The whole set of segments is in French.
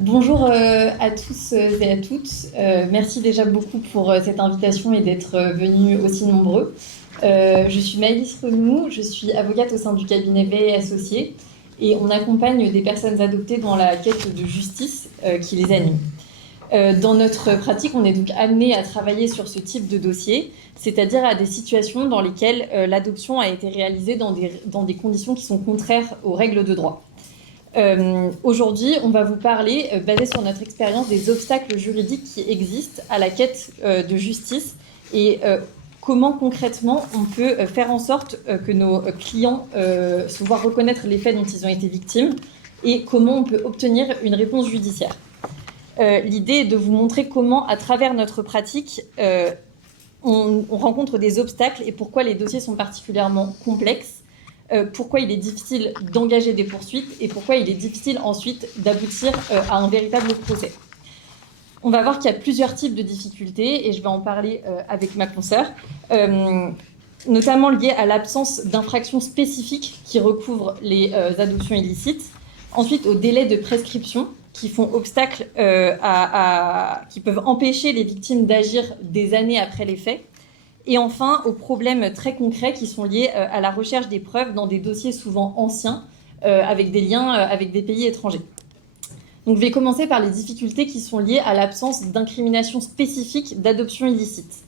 Bonjour à tous et à toutes. Merci déjà beaucoup pour cette invitation et d'être venus aussi nombreux. Je suis Maëlys Renou, je suis avocate au sein du cabinet Veil et Associés et on accompagne des personnes adoptées dans la quête de justice qui les anime. Dans notre pratique, on est donc amené à travailler sur ce type de dossier, c'est-à-dire à des situations dans lesquelles l'adoption a été réalisée dans des conditions qui sont contraires aux règles de droit. Aujourd'hui, on va vous parler, basé sur notre expérience, des obstacles juridiques qui existent à la quête de justice et comment concrètement on peut faire en sorte que nos clients se voient reconnaître les faits dont ils ont été victimes et comment on peut obtenir une réponse judiciaire. L'idée est de vous montrer comment, à travers notre pratique, on rencontre des obstacles et pourquoi les dossiers sont particulièrement complexes. Pourquoi il est difficile d'engager des poursuites et pourquoi il est difficile ensuite d'aboutir à un véritable procès. On va voir qu'il y a plusieurs types de difficultés et je vais en parler avec ma consoeur, notamment liées à l'absence d'infractions spécifiques qui recouvrent les adoptions illicites, ensuite au délai de prescription qui font obstacle qui peuvent empêcher les victimes d'agir des années après les faits, et enfin, aux problèmes très concrets qui sont liés à la recherche des preuves dans des dossiers souvent anciens, avec des liens avec des pays étrangers. Donc, je vais commencer par les difficultés qui sont liées à l'absence d'incrimination spécifique d'adoption illicite.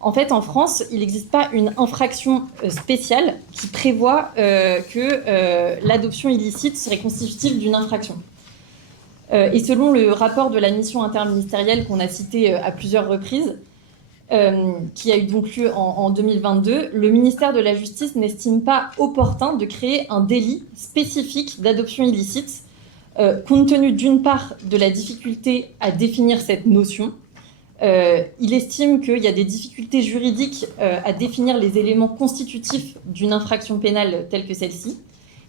En fait, en France, il n'existe pas une infraction spéciale qui prévoit que l'adoption illicite serait constitutive d'une infraction. Et selon le rapport de la mission interministérielle qu'on a cité à plusieurs reprises, qui a eu donc lieu en 2022, le ministère de la Justice n'estime pas opportun de créer un délit spécifique d'adoption illicite, compte tenu d'une part de la difficulté à définir cette notion. Il estime qu'il y a des difficultés juridiques à définir les éléments constitutifs d'une infraction pénale telle que celle-ci,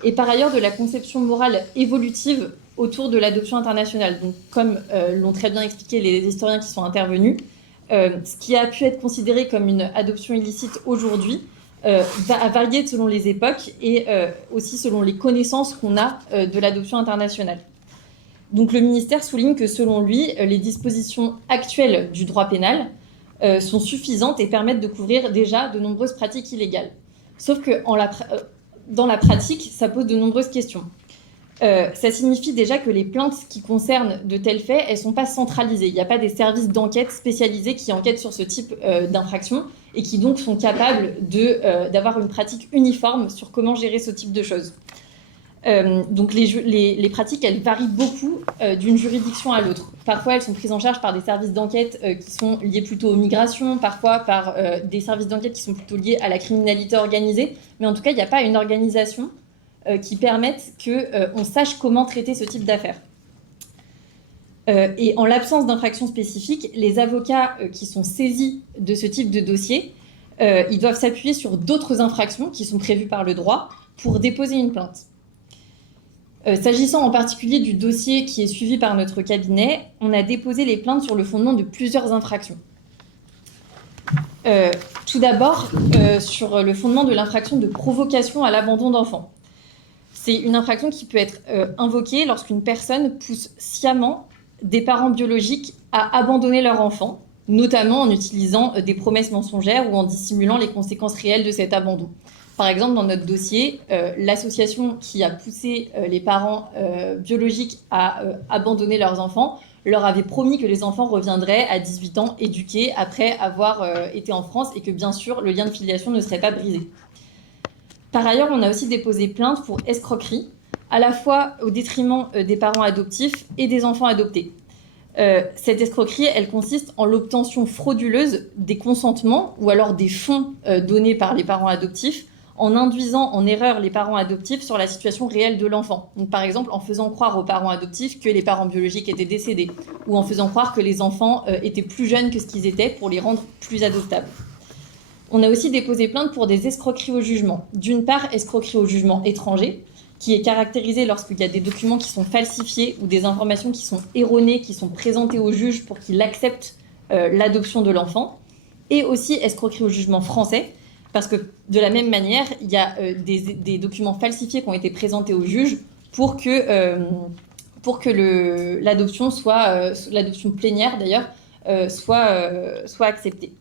et par ailleurs de la conception morale évolutive autour de l'adoption internationale. Donc, comme l'ont très bien expliqué les historiens qui sont intervenus, ce qui a pu être considéré comme une adoption illicite aujourd'hui va varier selon les époques et aussi selon les connaissances qu'on a de l'adoption internationale. Donc le ministère souligne que selon lui, les dispositions actuelles du droit pénal sont suffisantes et permettent de couvrir déjà de nombreuses pratiques illégales. Sauf que dans la pratique, ça pose de nombreuses questions. Ça signifie déjà que les plaintes qui concernent de tels faits, elles ne sont pas centralisées. Il n'y a pas des services d'enquête spécialisés qui enquêtent sur ce type d'infraction et qui donc sont capables d'avoir une pratique uniforme sur comment gérer ce type de choses. Donc les pratiques, elles varient beaucoup d'une juridiction à l'autre. Parfois, elles sont prises en charge par des services d'enquête qui sont liés plutôt aux migrations, parfois par des services d'enquête qui sont plutôt liés à la criminalité organisée. Mais en tout cas, il n'y a pas une organisation qui permettent qu'on sache comment traiter ce type d'affaires. Et en l'absence d'infraction spécifique, les avocats qui sont saisis de ce type de dossier, ils doivent s'appuyer sur d'autres infractions qui sont prévues par le droit pour déposer une plainte. S'agissant en particulier du dossier qui est suivi par notre cabinet, on a déposé les plaintes sur le fondement de plusieurs infractions. Tout d'abord, sur le fondement de l'infraction de provocation à l'abandon d'enfants. C'est une infraction qui peut être invoquée lorsqu'une personne pousse sciemment des parents biologiques à abandonner leur enfant, notamment en utilisant des promesses mensongères ou en dissimulant les conséquences réelles de cet abandon. Par exemple, dans notre dossier, l'association qui a poussé les parents biologiques à abandonner leurs enfants leur avait promis que les enfants reviendraient à 18 ans éduqués après avoir été en France et que bien sûr le lien de filiation ne serait pas brisé. Par ailleurs, on a aussi déposé plainte pour escroquerie, à la fois au détriment des parents adoptifs et des enfants adoptés. Cette escroquerie, elle consiste en l'obtention frauduleuse des consentements ou alors des fonds donnés par les parents adoptifs en induisant en erreur les parents adoptifs sur la situation réelle de l'enfant. Donc, par exemple, en faisant croire aux parents adoptifs que les parents biologiques étaient décédés ou en faisant croire que les enfants étaient plus jeunes que ce qu'ils étaient pour les rendre plus adoptables. On a aussi déposé plainte pour des escroqueries au jugement. D'une part, escroquerie au jugement étranger, qui est caractérisée lorsqu'il y a des documents qui sont falsifiés ou des informations qui sont erronées, qui sont présentées au juge pour qu'il accepte l'adoption de l'enfant. Et aussi escroquerie au jugement français, parce que de la même manière, il y a des documents falsifiés qui ont été présentés au juge pour pour que l'adoption l'adoption plénière d'ailleurs, soit acceptée.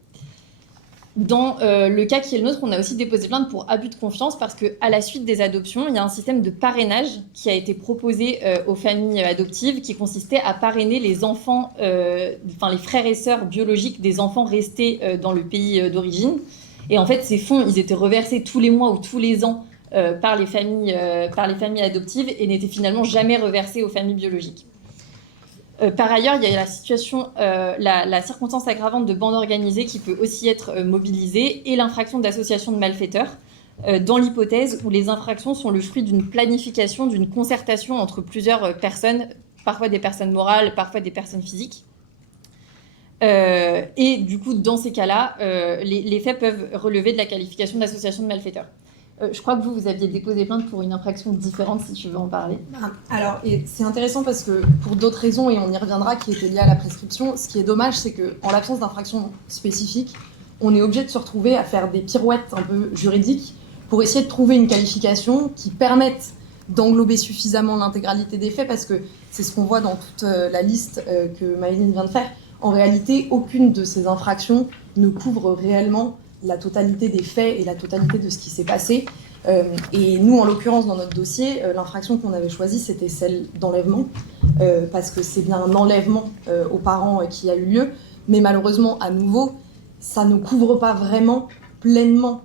Dans le cas qui est le nôtre, on a aussi déposé plainte pour abus de confiance parce qu'à la suite des adoptions, il y a un système de parrainage qui a été proposé aux familles adoptives qui consistait à parrainer les enfants, les frères et sœurs biologiques des enfants restés dans le pays d'origine. Et en fait, ces fonds, ils étaient reversés tous les mois ou tous les ans par les familles adoptives et n'étaient finalement jamais reversés aux familles biologiques. Par ailleurs, il y a la circonstance aggravante de bande organisée qui peut aussi être mobilisée et l'infraction d'association de malfaiteurs dans l'hypothèse où les infractions sont le fruit d'une planification, d'une concertation entre plusieurs personnes, parfois des personnes morales, parfois des personnes physiques. Et du coup, dans ces cas-là, les faits peuvent relever de la qualification d'association de malfaiteurs. Je crois que vous aviez déposé plainte pour une infraction différente, si tu veux en parler. Alors, c'est intéressant parce que pour d'autres raisons, et on y reviendra, qui étaient liées à la prescription, ce qui est dommage, c'est qu'en l'absence d'infraction spécifique, on est obligé de se retrouver à faire des pirouettes un peu juridiques pour essayer de trouver une qualification qui permette d'englober suffisamment l'intégralité des faits, parce que c'est ce qu'on voit dans toute la liste que Maëlyn vient de faire. En réalité, aucune de ces infractions ne couvre réellement la totalité des faits et la totalité de ce qui s'est passé. Et nous, en l'occurrence, dans notre dossier, l'infraction qu'on avait choisie, c'était celle d'enlèvement, parce que c'est bien un enlèvement aux parents qui a eu lieu. Mais malheureusement, à nouveau, ça ne couvre pas vraiment pleinement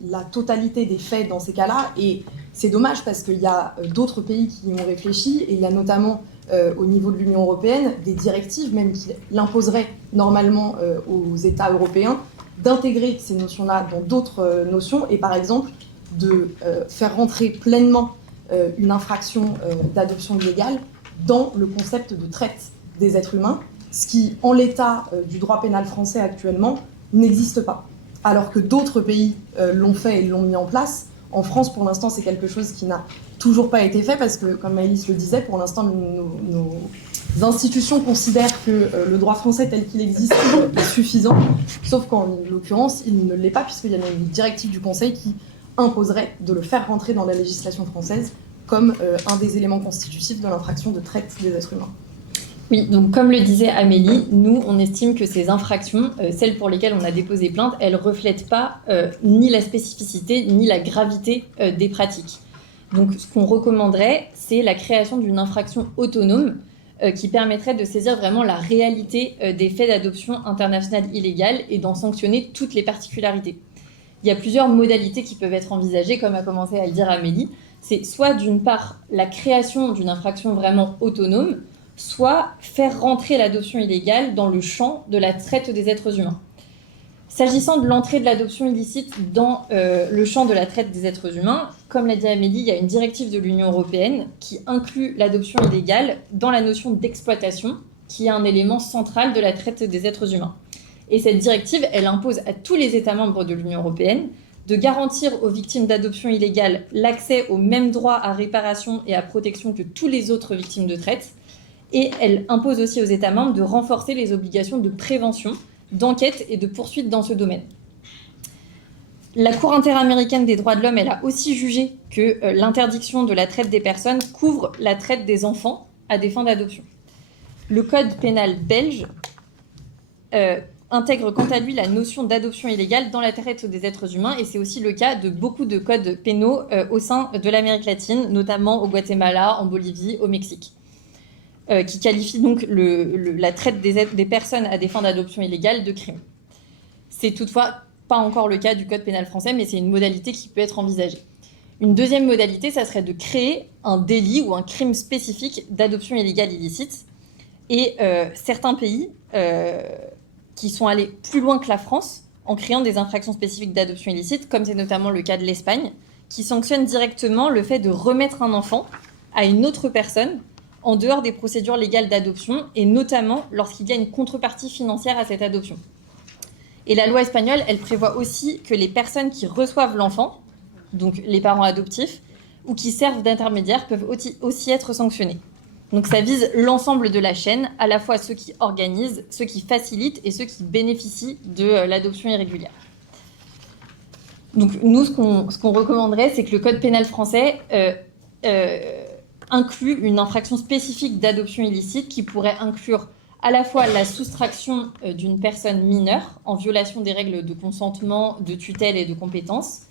la totalité des faits dans ces cas-là. Et c'est dommage parce qu'il y a d'autres pays qui y ont réfléchi, et il y a notamment au niveau de l'Union européenne des directives même qui l'imposeraient normalement aux États européens d'intégrer ces notions-là dans d'autres notions et par exemple de faire rentrer pleinement une infraction d'adoption illégale dans le concept de traite des êtres humains, ce qui, en l'état du droit pénal français actuellement, n'existe pas. Alors que d'autres pays l'ont fait et l'ont mis en place. En France, pour l'instant, c'est quelque chose qui n'a toujours pas été fait parce que, comme Maëlys le disait, pour l'instant, nos institutions considèrent que le droit français tel qu'il existe est suffisant, sauf qu'en l'occurrence, il ne l'est pas puisqu'il y a une directive du Conseil qui imposerait de le faire rentrer dans la législation française comme un des éléments constitutifs de l'infraction de traite des êtres humains. Oui, donc comme le disait Amélie, nous, on estime que ces infractions, celles pour lesquelles on a déposé plainte, elles ne reflètent pas ni la spécificité ni la gravité des pratiques. Donc ce qu'on recommanderait, c'est la création d'une infraction autonome qui permettrait de saisir vraiment la réalité des faits d'adoption internationale illégale et d'en sanctionner toutes les particularités. Il y a plusieurs modalités qui peuvent être envisagées, comme a commencé à le dire Amélie. C'est soit d'une part la création d'une infraction vraiment autonome, soit faire rentrer l'adoption illégale dans le champ de la traite des êtres humains. S'agissant de l'entrée de l'adoption illicite dans le champ de la traite des êtres humains, comme l'a dit Amélie, il y a une directive de l'Union européenne qui inclut l'adoption illégale dans la notion d'exploitation, qui est un élément central de la traite des êtres humains. Et cette directive, elle impose à tous les États membres de l'Union européenne de garantir aux victimes d'adoption illégale l'accès aux mêmes droits à réparation et à protection que tous les autres victimes de traite. Et elle impose aussi aux États membres de renforcer les obligations de prévention, d'enquête et de poursuite dans ce domaine. La Cour interaméricaine des droits de l'homme, elle a aussi jugé que l'interdiction de la traite des personnes couvre la traite des enfants à des fins d'adoption. Le code pénal belge intègre quant à lui la notion d'adoption illégale dans la traite des êtres humains, et c'est aussi le cas de beaucoup de codes pénaux au sein de l'Amérique latine, notamment au Guatemala, en Bolivie, au Mexique, qui qualifient donc la traite des personnes à des fins d'adoption illégale de crime. C'est toutefois pas encore le cas du code pénal français, mais c'est une modalité qui peut être envisagée. Une deuxième modalité, ça serait de créer un délit ou un crime spécifique d'adoption illégale illicite. Et certains pays qui sont allés plus loin que la France en créant des infractions spécifiques d'adoption illicite, comme c'est notamment le cas de l'Espagne, qui sanctionne directement le fait de remettre un enfant à une autre personne en dehors des procédures légales d'adoption, et notamment lorsqu'il y a une contrepartie financière à cette adoption. Et la loi espagnole, elle prévoit aussi que les personnes qui reçoivent l'enfant, donc les parents adoptifs, ou qui servent d'intermédiaires, peuvent aussi être sanctionnés. Donc ça vise l'ensemble de la chaîne, à la fois ceux qui organisent, ceux qui facilitent et ceux qui bénéficient de l'adoption irrégulière. Donc nous, ce qu'on recommanderait, c'est que le code pénal français inclut une infraction spécifique d'adoption illicite qui pourrait inclure à la fois la soustraction d'une personne mineure en violation des règles de consentement, de tutelle et de compétence,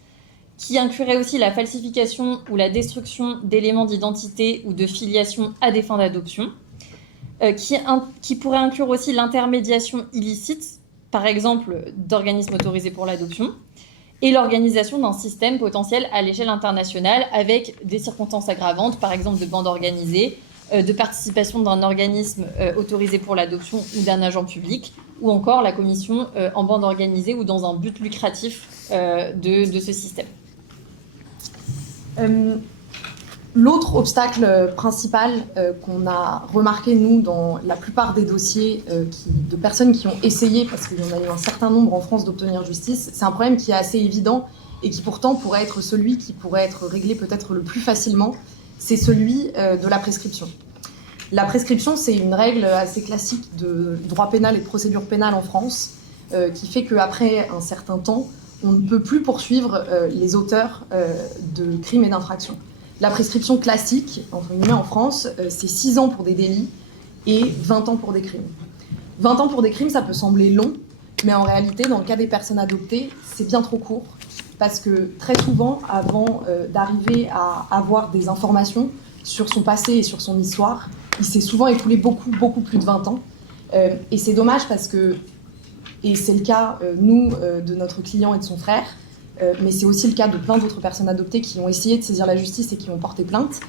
qui inclurait aussi la falsification ou la destruction d'éléments d'identité ou de filiation à des fins d'adoption, qui pourrait inclure aussi l'intermédiation illicite, par exemple d'organismes autorisés pour l'adoption, et l'organisation d'un système potentiel à l'échelle internationale avec des circonstances aggravantes, par exemple de bandes organisées, de participation d'un organisme autorisé pour l'adoption ou d'un agent public, ou encore la commission en bande organisée ou dans un but lucratif de ce système. L'autre obstacle principal qu'on a remarqué, nous, dans la plupart des dossiers de personnes qui ont essayé, parce qu'il y en a eu un certain nombre en France, d'obtenir justice, c'est un problème qui est assez évident et qui pourtant pourrait être celui qui pourrait être réglé peut-être le plus facilement, c'est celui de la prescription. La prescription, c'est une règle assez classique de droit pénal et de procédure pénale en France, qui fait qu'après un certain temps, on ne peut plus poursuivre les auteurs de crimes et d'infractions. La prescription classique, entre guillemets, en France, c'est 6 ans pour des délits et 20 ans pour des crimes. 20 ans pour des crimes, ça peut sembler long, mais en réalité, dans le cas des personnes adoptées, c'est bien trop court, parce que très souvent, avant d'arriver à avoir des informations sur son passé et sur son histoire, il s'est souvent écoulé beaucoup plus de 20 ans. Et c'est dommage parce que, et c'est le cas, nous, de notre client et de son frère, mais c'est aussi le cas de plein d'autres personnes adoptées qui ont essayé de saisir la justice et qui ont porté plainte.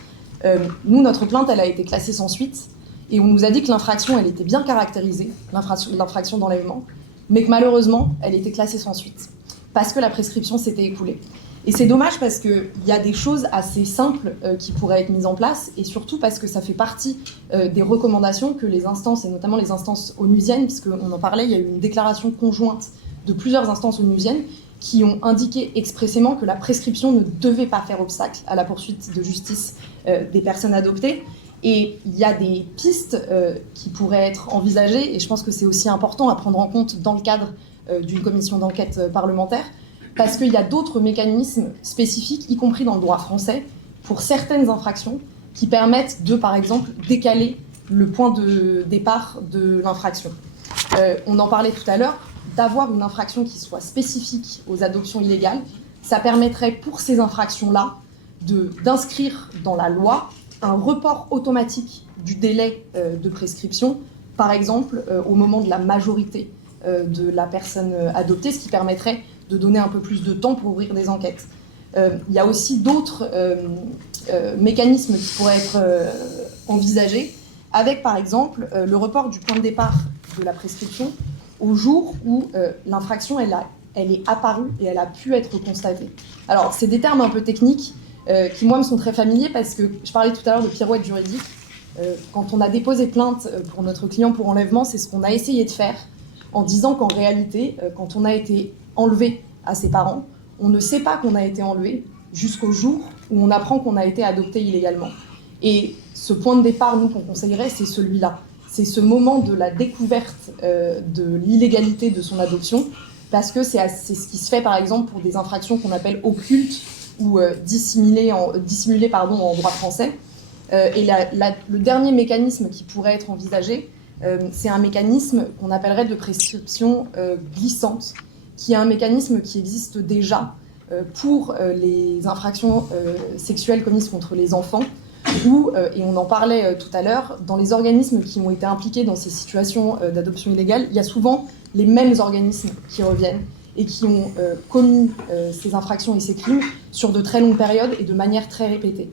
Nous, notre plainte, elle a été classée sans suite, et on nous a dit que l'infraction, elle était bien caractérisée, l'infraction d'enlèvement, mais que malheureusement, elle était classée sans suite, parce que la prescription s'était écoulée. Et c'est dommage parce qu'il y a des choses assez simples qui pourraient être mises en place, et surtout parce que ça fait partie des recommandations que les instances, et notamment les instances onusiennes, puisqu'on en parlait, il y a eu une déclaration conjointe de plusieurs instances onusiennes qui ont indiqué expressément que la prescription ne devait pas faire obstacle à la poursuite de justice des personnes adoptées. Et il y a des pistes qui pourraient être envisagées, et je pense que c'est aussi important à prendre en compte dans le cadre d'une commission d'enquête parlementaire, parce qu'il y a d'autres mécanismes spécifiques, y compris dans le droit français, pour certaines infractions, qui permettent de, par exemple, décaler le point de départ de l'infraction. On en parlait tout à l'heure, d'avoir une infraction qui soit spécifique aux adoptions illégales, ça permettrait pour ces infractions-là d'inscrire dans la loi un report automatique du délai de prescription, par exemple au moment de la majorité de la personne adoptée, ce qui permettrait de donner un peu plus de temps pour ouvrir des enquêtes. Il y a aussi d'autres mécanismes qui pourraient être envisagés, avec par exemple le report du point de départ de la prescription au jour où l'infraction elle est apparue et elle a pu être constatée. Alors c'est des termes un peu techniques qui moi me sont très familiers parce que je parlais tout à l'heure de pirouette juridique. Quand on a déposé plainte pour notre client pour enlèvement, c'est ce qu'on a essayé de faire en disant qu'en réalité, quand on a été enlevé à ses parents, on ne sait pas qu'on a été enlevé jusqu'au jour où on apprend qu'on a été adopté illégalement. Et ce point de départ, nous, qu'on conseillerait, c'est celui-là. C'est ce moment de la découverte de l'illégalité de son adoption, parce que c'est ce qui se fait, par exemple, pour des infractions qu'on appelle occultes ou dissimulées en droit français. Et le dernier mécanisme qui pourrait être envisagé, c'est un mécanisme qu'on appellerait de prescription glissante, qui est un mécanisme qui existe déjà pour les infractions sexuelles commises contre les enfants, où, et on en parlait tout à l'heure, dans les organismes qui ont été impliqués dans ces situations d'adoption illégale, il y a souvent les mêmes organismes qui reviennent et qui ont commis ces infractions et ces crimes sur de très longues périodes et de manière très répétée.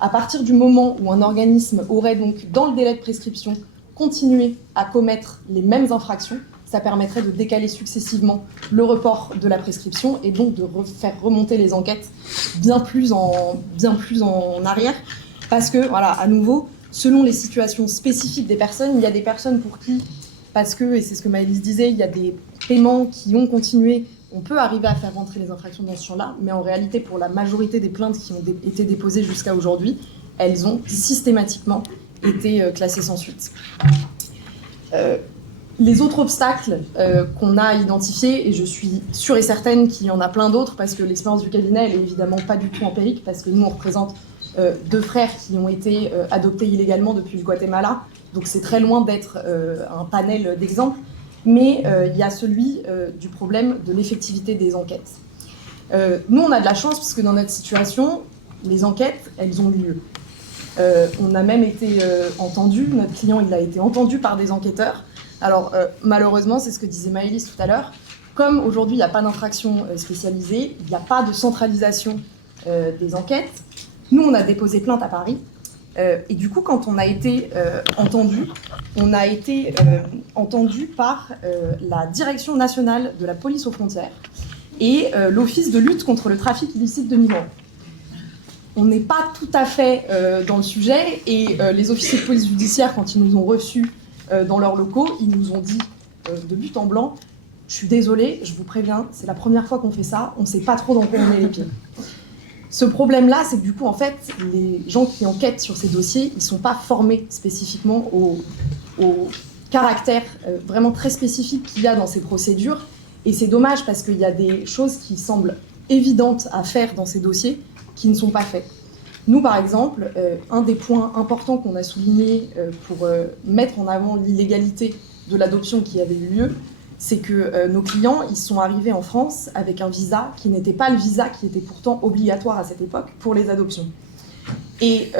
À partir du moment où un organisme aurait donc, dans le délai de prescription, continué à commettre les mêmes infractions, ça permettrait de décaler successivement le report de la prescription et donc de faire remonter les enquêtes bien plus en arrière. Parce que, voilà, à nouveau, selon les situations spécifiques des personnes, il y a des personnes pour qui, parce que, et c'est ce que Maëlys disait, il y a des paiements qui ont continué, on peut arriver à faire rentrer les infractions dans ce champ-là, mais en réalité, pour la majorité des plaintes qui ont été déposées jusqu'à aujourd'hui, elles ont systématiquement été classées sans suite. Les autres obstacles qu'on a identifiés, et je suis sûre et certaine qu'il y en a plein d'autres, parce que l'expérience du cabinet, elle est évidemment pas du tout empirique, parce que nous, on représente deux frères qui ont été adoptés illégalement depuis le Guatemala. Donc c'est très loin d'être un panel d'exemples. Mais il y a celui du problème de l'effectivité des enquêtes. Nous, on a de la chance, puisque dans notre situation, les enquêtes, elles ont lieu. On a même été entendu, notre client, il a été entendu par des enquêteurs. Alors, malheureusement, c'est ce que disait Maëlys tout à l'heure, comme aujourd'hui, il n'y a pas d'infraction spécialisée, il n'y a pas de centralisation des enquêtes, nous, on a déposé plainte à Paris. Et du coup, quand on a été entendu par la Direction nationale de la police aux frontières et l'Office de lutte contre le trafic illicite de migrants. On n'est pas tout à fait dans le sujet et les officiers de police judiciaire, quand ils nous ont reçus dans leurs locaux, ils nous ont dit de but en blanc, je suis désolée, je vous préviens, c'est la première fois qu'on fait ça, on ne sait pas trop dans quoi on met les pieds. Ce problème-là, c'est que du coup, en fait, les gens qui enquêtent sur ces dossiers, ils ne sont pas formés spécifiquement au caractère vraiment très spécifique qu'il y a dans ces procédures. Et c'est dommage parce qu'il y a des choses qui semblent évidentes à faire dans ces dossiers qui ne sont pas faites. Nous, par exemple, un des points importants qu'on a souligné pour mettre en avant l'illégalité de l'adoption qui avait eu lieu, c'est que nos clients, ils sont arrivés en France avec un visa qui n'était pas le visa qui était pourtant obligatoire à cette époque pour les adoptions. Et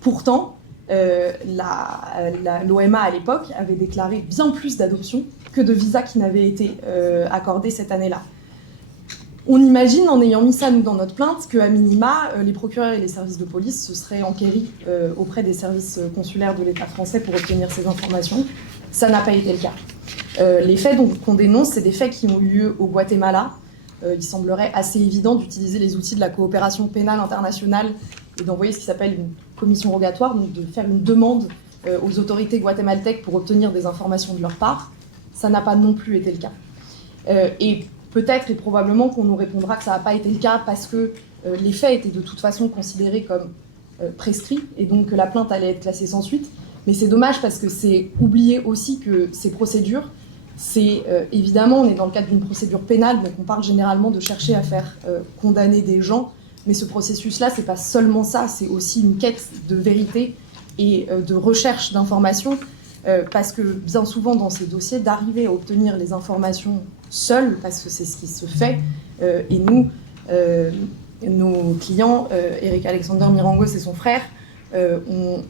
pourtant, l'OMA à l'époque avait déclaré bien plus d'adoptions que de visas qui n'avaient été accordés cette année-là. On imagine, en ayant mis ça nous dans notre plainte, qu'à minima, les procureurs et les services de police se seraient enquéris auprès des services consulaires de l'État français pour obtenir ces informations. Ça n'a pas été le cas. Les faits qu'on dénonce, c'est des faits qui ont eu lieu au Guatemala. Il semblerait assez évident d'utiliser les outils de la coopération pénale internationale et d'envoyer ce qui s'appelle une commission rogatoire, donc de faire une demande aux autorités guatémaltèques pour obtenir des informations de leur part. Ça n'a pas non plus été le cas. Et peut-être et probablement qu'on nous répondra que ça n'a pas été le cas parce que les faits étaient de toute façon considérés comme prescrits et donc que la plainte allait être classée sans suite. Mais c'est dommage parce que c'est oublier aussi que ces procédures, c'est évidemment, on est dans le cadre d'une procédure pénale, donc on parle généralement de chercher à faire condamner des gens, mais ce processus-là, c'est pas seulement ça, c'est aussi une quête de vérité et de recherche d'informations, parce que bien souvent dans ces dossiers, d'arriver à obtenir les informations seuls, parce que c'est ce qui se fait, et nous, nos clients, Eric Alexander Mirangos et son frère, ont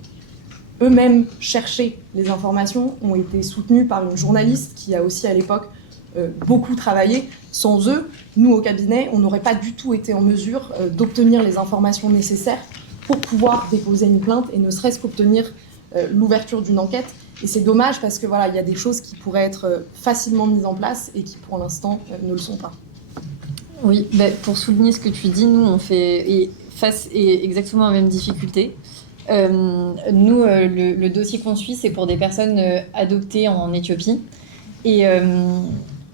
eux-mêmes cherché les informations, ont été soutenus par une journaliste qui a aussi à l'époque beaucoup travaillé. Sans eux, nous au cabinet, on n'aurait pas du tout été en mesure d'obtenir les informations nécessaires pour pouvoir déposer une plainte et ne serait-ce qu'obtenir l'ouverture d'une enquête. Et c'est dommage parce que voilà, il y a des choses qui pourraient être facilement mises en place et qui pour l'instant ne le sont pas. Oui, pour souligner ce que tu dis, nous on fait face exactement aux mêmes difficultés. Nous, le dossier qu'on suit, c'est pour des personnes adoptées en Éthiopie. Et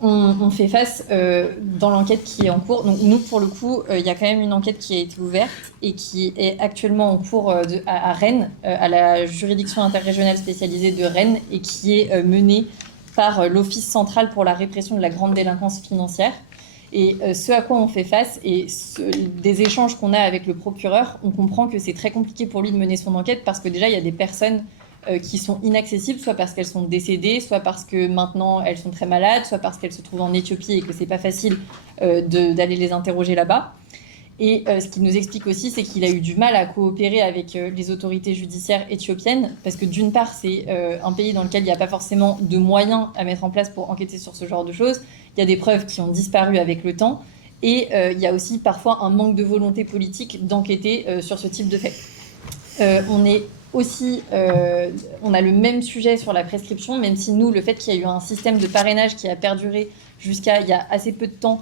on fait face dans l'enquête qui est en cours. Donc nous, pour le coup, il y a quand même une enquête qui a été ouverte et qui est actuellement en cours à Rennes, à la juridiction interrégionale spécialisée de Rennes, et qui est menée par l'Office central pour la répression de la grande délinquance financière. Et ce à quoi on fait face et des échanges qu'on a avec le procureur, on comprend que c'est très compliqué pour lui de mener son enquête parce que déjà il y a des personnes qui sont inaccessibles, soit parce qu'elles sont décédées, soit parce que maintenant elles sont très malades, soit parce qu'elles se trouvent en Éthiopie et que c'est pas facile d'aller les interroger là-bas. Et ce qu'il nous explique aussi, c'est qu'il a eu du mal à coopérer avec les autorités judiciaires éthiopiennes parce que d'une part, c'est un pays dans lequel il n'y a pas forcément de moyens à mettre en place pour enquêter sur ce genre de choses. Il y a des preuves qui ont disparu avec le temps et il y a aussi parfois un manque de volonté politique d'enquêter sur ce type de faits. On a le même sujet sur la prescription, même si nous, le fait qu'il y a eu un système de parrainage qui a perduré jusqu'à il y a assez peu de temps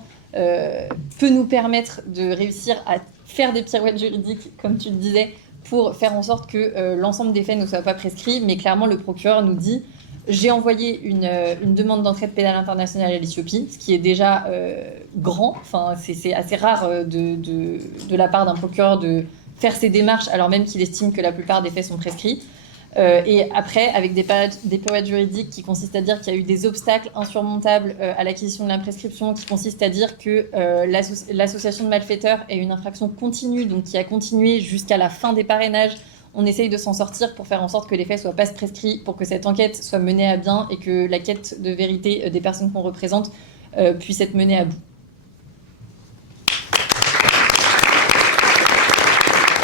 peut nous permettre de réussir à faire des pirouettes juridiques, comme tu le disais, pour faire en sorte que l'ensemble des faits ne soient pas prescrits. Mais clairement, le procureur nous dit « J'ai envoyé une demande d'entraide pénale internationale à l'Éthiopie », ce qui est déjà grand. Enfin, c'est assez rare de la part d'un procureur de faire ces démarches, alors même qu'il estime que la plupart des faits sont prescrits. Et après, avec des périodes juridiques qui consistent à dire qu'il y a eu des obstacles insurmontables à l'acquisition de la prescription, qui consistent à dire que l'association de malfaiteurs est une infraction continue, donc qui a continué jusqu'à la fin des parrainages. On essaye de s'en sortir pour faire en sorte que les faits soient pas prescrits, pour que cette enquête soit menée à bien et que la quête de vérité des personnes qu'on représente puisse être menée à bout.